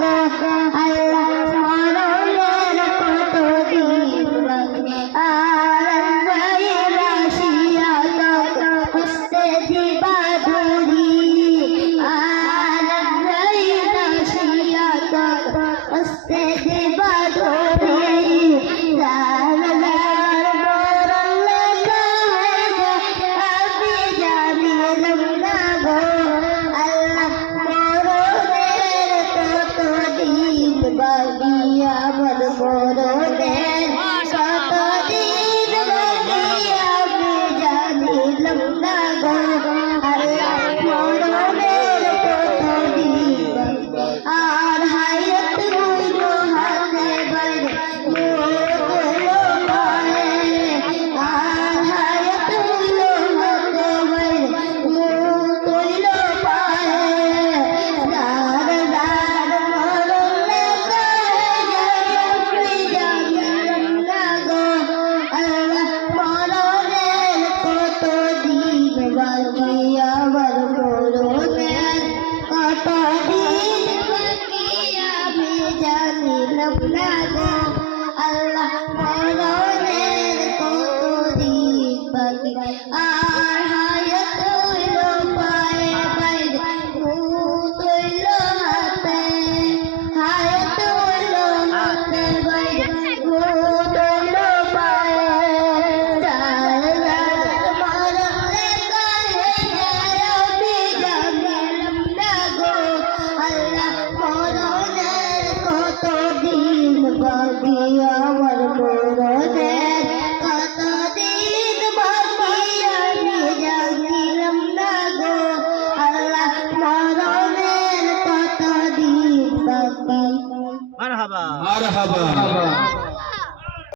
গো আল্লাহ মরণের কত দিন বাকি আর রাশিয়া তো হস্তে দিবা ধরি আর রাশিয়া তো হস্তে দিবা ধরি বাগিয়া বড় বড় দেন কতদিন বাগিয়া আমি জানিলাম না গো আল্লাহ মরণের কতদিন আর হায়াত হইল হাতে বাইরে হলো পায়ে আর হায়াত হইল হাতে বাইরে হইল পায়ে বাগিয়া বড় বড় দেন কতদিন বাগিয়া আমি জানিলাম না গো আল্লাহ মরণের কতদিন বাকি আর হায়াত হইল পায়ে বাইরে মুত হইল হাতে হায়াত হইল হাতে বাইরে মুত হইল পায়ে বাগিয়া বড় বড় দেন কতদিন বাগিয়া আমি জানিলাম না গো আল্লাহ মরণের কতদিন বাকি মারহাবা